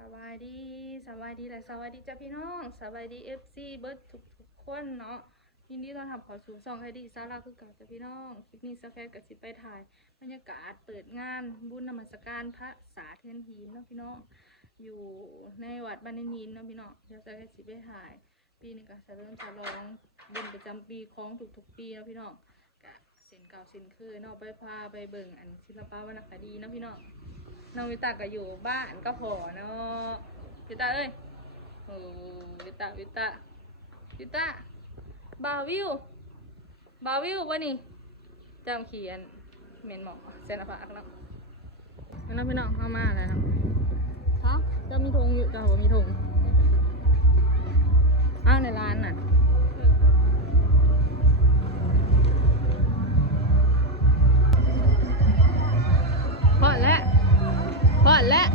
สบายดีสบายดีและสวัสดีจ้าพี่น้องสบายดีFCเบิร์ดทุกคนเนาะยินดีต้อนรับเข้าสู่ช่องให้ดีซาร่าคือเก่าจ้าพี่น้องคลิปนี้สแครกับสิไปถ่ายบรรยากาศเปิดงานบุญนมัสการพระสาเทือนหินเนาะพี่น้องอยู่ในวัดบ้านนินเนาะพี่น้องเดี๋ยวสแครสิไปถ่ายปีนี้ก็จะเริ่มฉลองบุญประจำปีของทุกปีเนาะพี่น้องกะเส้นเก่าเส้นเคยเนาะไปพาไปเบิ่งอันศิลปะวรรณคดีเนาะพี่น้องน้องวิตาก็อยู่บ้านก็พอเนาะวิตาเอ้ยโอ้วิตาบาวิววะนี่จำเขียนเมนหมอเซนภาคเนาะน้องพี่น้องเข้ามาแล้วเนาะฮะจะมีธงอยู่จะหัวมีธงอ้าวในร้านน่ะพอแล้วงามแล้ว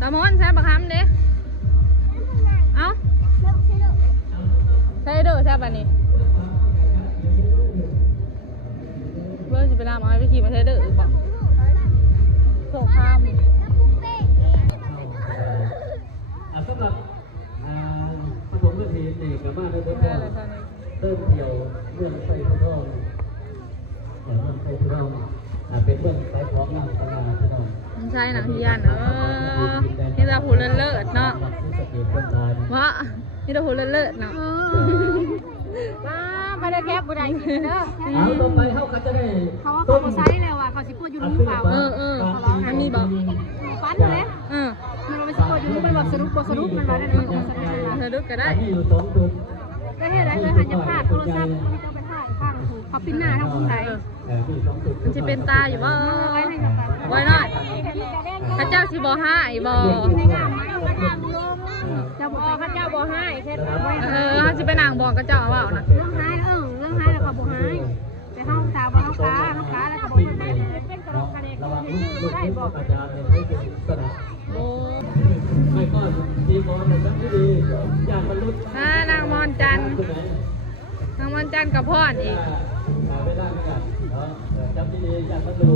ตามอนใช้บักคำเด้เอ้าใช้เด้อใช่ป่ะนี่เพื่อนจะไปนำเอาไปขี่มาใช้เด้อบอกโศกข้ามสำหรับผสมฤดีเอกมาด้วยก็เริ่มเที่ยวเรื่องไฟพุทธองเรื่องไฟพุทธองเป็นเรื่องไฟพร้อมนำตนาพี่น้องใช่หนังที่ยันนี่เราหูเลิศเนาะวะนี่เราหูเลิศเนาะมาได้แก๊บบุได้กินเด้อเอาต่อไปเขาก็จะได้เขาว่าเขาใช้แล้วอ่ะเขาสิพูดอยู่รู้เปล่าอันนี้บอกฟันเลยมันเราไปสะกดอยู่รู้มันแบบสรุปมันมาได้ไหมสรุปก็ได้ที่อยู่สองจุดก็เห็นอะไรเลยหันจะพลาดโทรศัพท์ที่เจ้าไปถ่ายข้างหูเขาปิ้นหน้าทางคนไทยมันจะเป็นตาอยู่บ่ไว้หน่อยพระเจ้าสิบ่ให้บ่เจ้าบอกพระเจ้าบอกให้แค่เขาจะไปนางบอกกับเจ้าว่านะเรื่องให้เรื่องให้แล้วเขาบอกให้ไปห้องสาวห้องค้าแล้วเขาบอกให้เป็นกระโดดคะแนนที่ได้บอกอาจารย์ให้เป็นสนามโอ้ไม่ก็ดีมอนแต่ที่ดีอยากบรรลุนางมอนจันกับพ่อนอีกเวลากันจำที่ดีอยากบรรลุ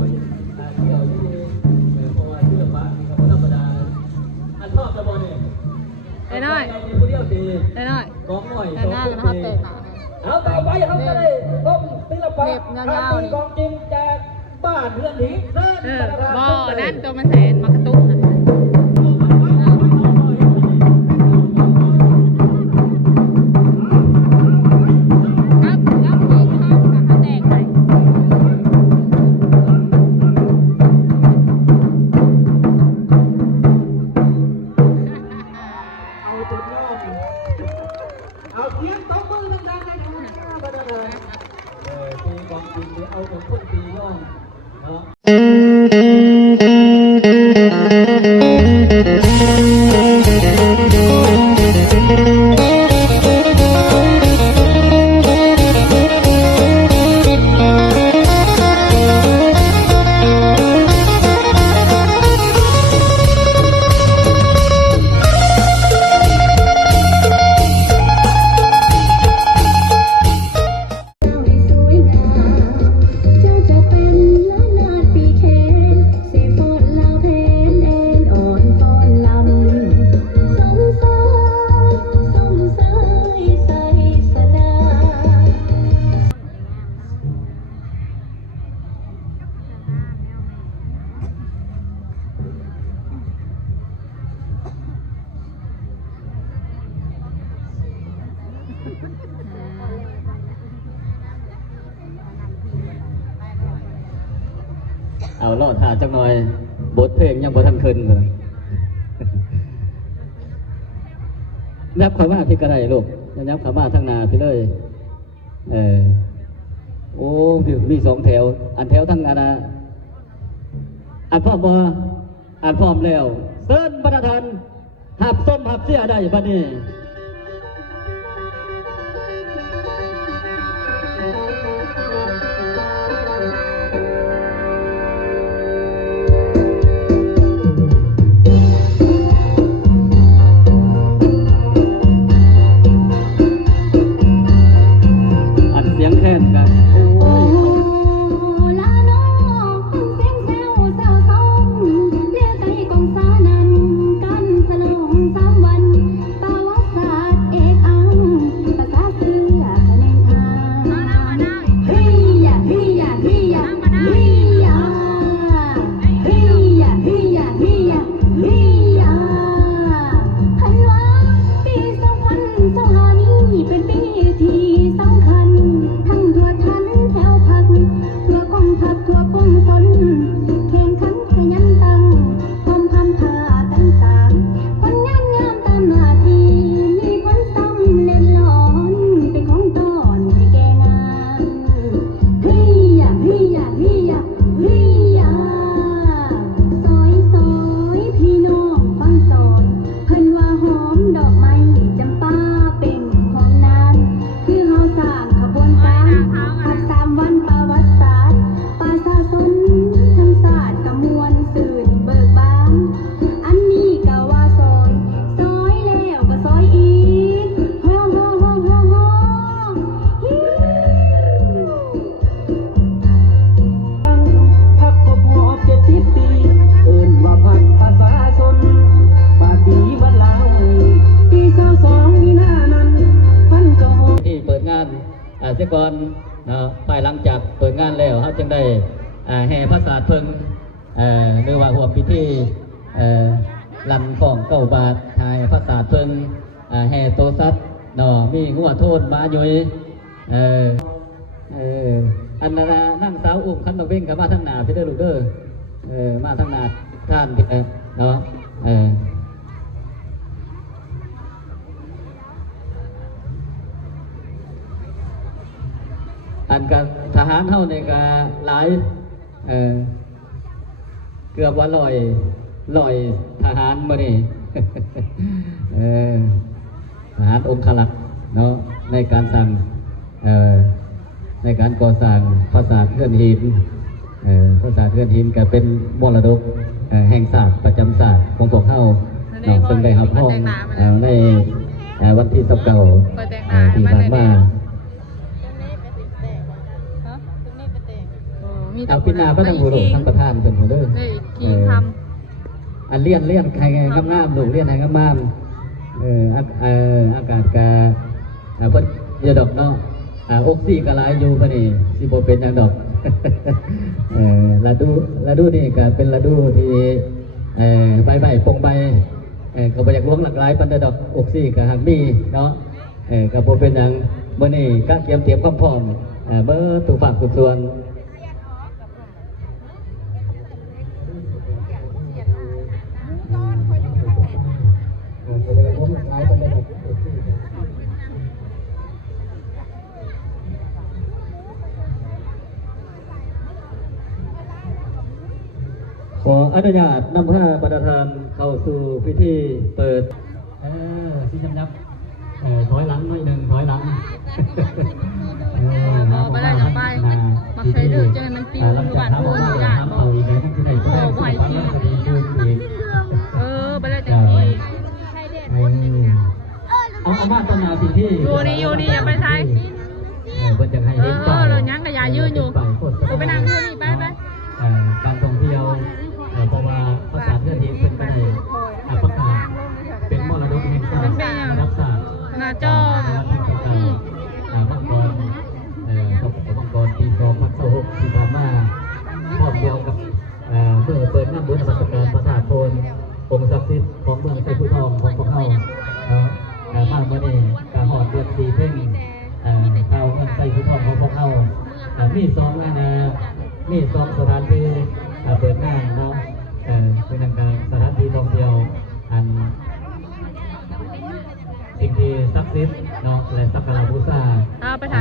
เกี่ยวที่เพราะว่าเชื่อฟ้ามีคำธรรมดาอันชอบจะบอลเนี่ยไอ้น้อยไอ้น้อยกองหน่อยแต่หน้ากันนะครับเตะเอาต่อไปเขาจะได้ต้องศิลปะตีกองจริงจากบ้านเรือนหินบ่อนั่นตัวมันแสนมากระตุ้นเอาของคนตีย่องเนาะเอาล่อถ่าจังหน่อยบทเพลงยังบ่ทันขึ้นเลยนับขามาพี่กระไรลูกนับขามาทั้งนาพี่เลยโอ้มีสองแถวอันแถวทั้งนาอันพร้อมบ่อันพร้อมแล้วเซิร์นประธานหับส้มหับเสียได้ปะนี่ เสียก่อนเนาะภายหลังจากเปิดงานแล้วเขาจึงได้แห่พระศาสตร์เพิ่งหรือว่าห่วมพิธีลันของเก้าบาททายพระศาสตร์เพิ่งแห่โตซัดเนาะมีหัวโทษมาอยู่อันนั้นนั่งสาวอุ้มขันดอกเบ้งกับมาทั้งหนาพี่เด้อลูกเด้อมาทั้งหนาท่านเนาะอันกับทหารเท่าในกาหลายเกือบว่าลอยทหารมานี่ ทหารองครักษ์เนาะในการสั่งในการก่อสร้างปราสาทเทือนหินปราสาทเทือนหินก็เป็นมรดกแห่งศาสตร์ประจำศาสตร์ของพวกเขาเนาะซึ่งได้รับห้องในวันที่19ที่ผ่านมาเอาพินาก็ต้องบุรุษทั้งประธานเป็นคนเด้ออันเลี้ยนใครงามๆลูกเลี้ยนใครงามอากาศกาเพิ่นยาดอกเนาะอกซี่กระไรอยู่ปะนี่สิบ่เป็นอย่างดอกฤดูนี่ก็เป็นฤดูที่ใบปงใบก็บ่อยากล้วงหลากหลายปันดอกอกซี่ก็หักมีเนาะก็บ่เป็นอย่างมื้อนี้ก็เตรียมความพร้อมเบิดทุกภาคทุกส่วนขออนุญาตนำผ้าประธานเข้าสู่พิธีเปิดที่จำนับถอยหลังหน่อยหนึ่งถอยหลังไปได้จะไปมาใช้ดื้อจนมันปีนบ้านพูดยากบอกโอ้ไหวทีไปได้จังทีเอามาตอนนาสิที่อยู่นี่อย่าไปใช้เรายังกระยายืนอยู่กูไปนั่งอยู่นี่ไปการท่องเที่ยวเพราะว่าภาษาเพื่อนที่เป็นไปได้ประกาศเป็นมรดกแห่งชาติระดับศาสตร์นาจอมังกรมังกรปี2026ที่ผ่านมาพร้อมเดียวกับเมื่อเปิดงานบุญนมัสการพระธาตุโพนองค์ศักดิ์สิทธิ์ของเมืองไซผู้ทองของพวกเขามาเมื่อนี้การหอดเดือน4เพ่งเข้าเมืองไซผู้ทองของพวกเขามี2งานมี2สถานที่เปิดงานเนาะเป็นทางการสถานที่ท่องเที่ยวอันสิ่งที่ศักดิ์สิทธิ์เนาะและสักการะบูชา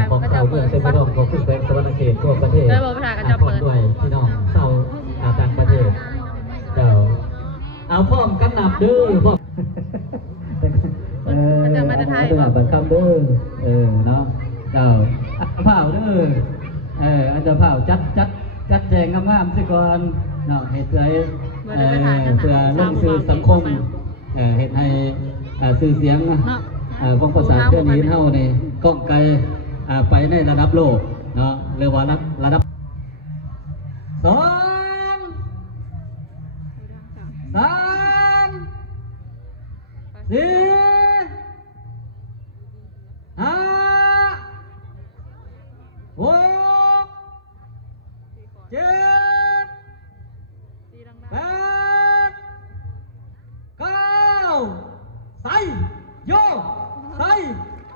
ของเขาเมืองเซฟดองของขึ้นแบงสวรรณเขตทั่วประเทศพร้อมด้วยพี่น้องชาวต่างประเทศเอาพร้อมกันนับดื้อพร้อมมาจะไทยบัตรคำดื้อเนาะเผาดื้ออันจะเผาจัดแจงงามๆสิก่อนเนาะเหตุเพื่อลงสื่อสังคมเหตุให้สื่อเสียงของภาษาเพื่อนนี้เท่าในก้องไกลไปในระดับโลกเนาะเรียกว่าระดับ2 3 4 5 6 7 8 9 ใส่โยใส่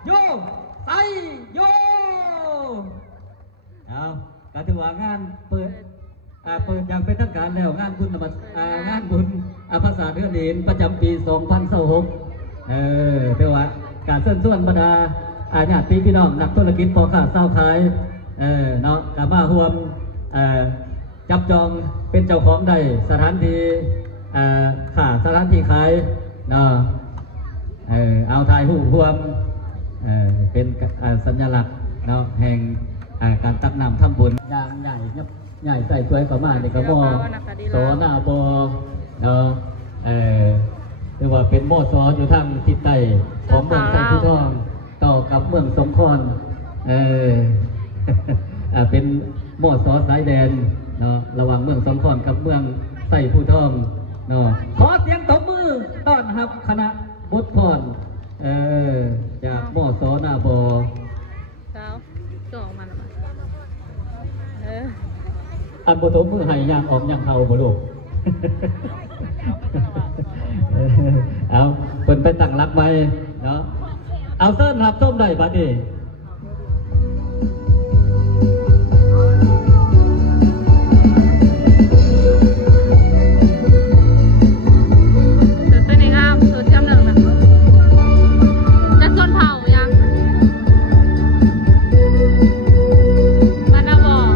โยใส่โยการถือว่างานเปิดอย่างเป็นทางการแล้วงานบุญงานบุญภาษาเทือนหินประจำปี2026เรียกว่าการเชิญชวนบรรดาญาติพี่น้องนักธุรกิจพ่อค้าเช่าขายเนาะกามาร่วมจับจองเป็นเจ้าของได้สถานที่สถานที่ขายเนาะเอาถ่ายรูปร่วมเป็นสัญลักษณ์เนาะแห่งการตักน้ำทำบุญอย่างใหญ่ใส่สวยกว่ามาในกระบอกโซนาโบเนาะเรียกว่าเป็นโมซออยู่ทางทิศใต้ของเมืองไซผู้ทองต่อกับเมืองสมพรเป็นโมซอสายแดนเนาะระหว่างเมืองสมพรกับเมืองไซผู้ทองเนาะขอเสียงตบมือต้อนรับคณะบทพรจากโมซอนาโบ คันบ่ทบมือให้ย่างออกย่างเข้าบ่ลูก เอาเพิ่นไปตั้งรักไว้เนาะเอาเส้นรับส้มได้บัดนี้ สุดตัวนี้ครับสุดจำหนึ่งนะจะส่วนเผายังมันนะบอก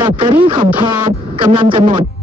แบตเตอรี่ของแคปกำลังจะหมด